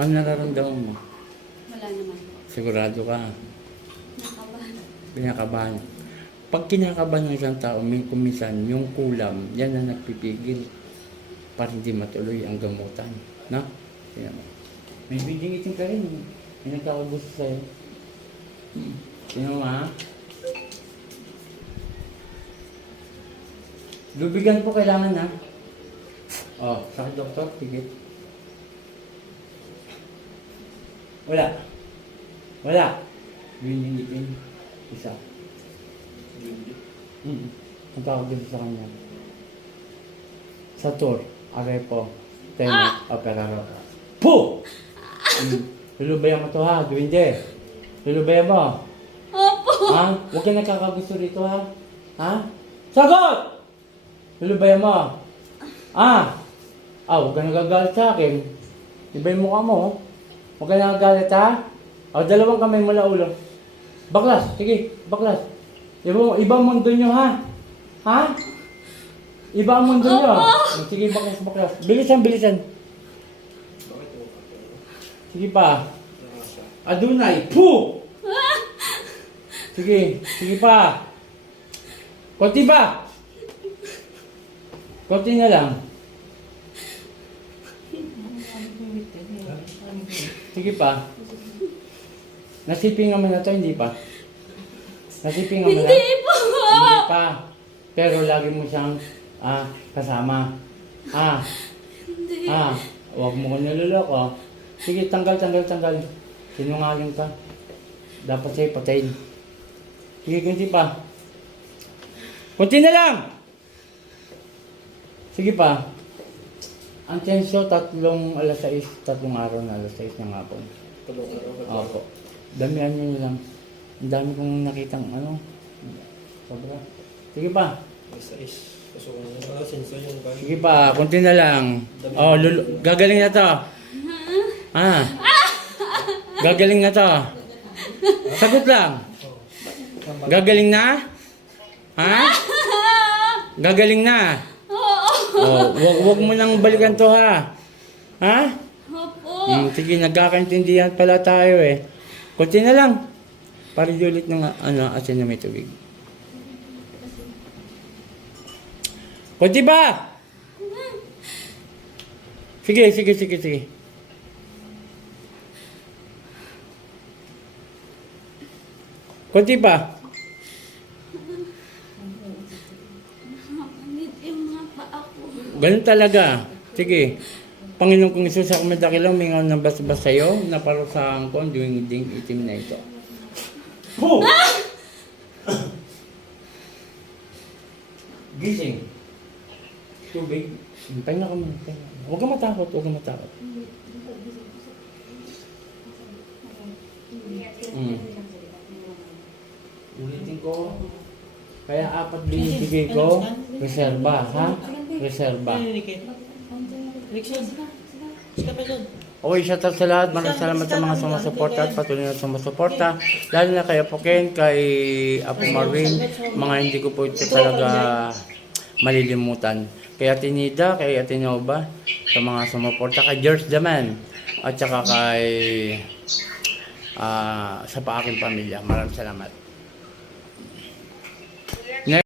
Ano nararamdaman mo? Wala naman po. Sigurado ka. Nakabahan. Kinakabahan. Pag kinakabahan ng isang tao, kuminsan, yung kulam, yan ang nagpipigil para hindi matuloy ang gamutan. No? Tingnan mo. May bidingitin ka rin. May nagkakagusto sa'yo. Tingnan mo ha? Lubigan po kailangan ha? Oh, sakit doktor, pigit. Wala. Wala. Bidingitin. Isa. Ang tawag dito sa kanya. Satur, arepo, tenga, operaro. Po! Lulubayan mo to ha, duwinde. Lulubayan mo. Opo! Ha? Huwag ka nakakagusto rito ha? Ha? Sagot! Lulubayan mo. Huwag ka nagagalit sa akin. Iba yung mukha mo. Huwag ka nagagalit ha? Dalawang kamay mula ulo. Baklas, sige, baklas. Ibang mundo nyo ha? Ha? Iba ang mundo nyo. Sige, baklas, baklas. Bilisan, bilisan. Sige pa. Adunay, pu! Sige, sige pa. Konti ba? Konti na lang. Sige pa. Nasipingan mo na to, hindi pa? Nasipingan mo na? Hindi po! Hindi pa. Pero lagi mo siyang kasama. Hindi. Huwag mo ko niloloko. Sige, tanggal. Sinungaling ka. Dapat sa'yo patayin. Sige, kunti pa. Kunti na lang! Sige pa. Ang tensyo, 3 araw na alas 6 ng hapon. Opo. Damihan nyo lang. Ang dami kong nakitang sobra. Sige pa. Sige pa, kunti na lang. Gagaling na to. Gagaling na to. Sagot lang. Gagaling na? Ha? Gagaling na? Huwag mo nang balikan to ha. Ha? Opo! Sige, nagkakaintindihan pala tayo eh. Kunti na lang. Para ulit ng asin na may tubig. Kunti ba? Sige. Kunti ba? Nakakangit yung mga paa ko. Ganun talaga. Sige. Panginoon kong Isus, ako madakilaw, mingaw ng bas-bas sa'yo, naparusahan ko ang ding itim na ito. Ho! Gising. Tubig. Pahinga ka muna. Huwag ka matakot. Ulitin ko. Kaya 4 binibigay ko, reserba, ha? Reserba. Okay, shout out sa lahat. Maraming salamat sa mga sumusuporta at patuloy na sumusuporta. Lalo na kay Apo Ken, kay Apo Marvin, mga hindi ko po ito talaga malilimutan. Kay Ate Nida, kay Ate Nova, sa mga sumuporta, kay George Daman, at saka kay sa paaking pamilya. Maraming salamat.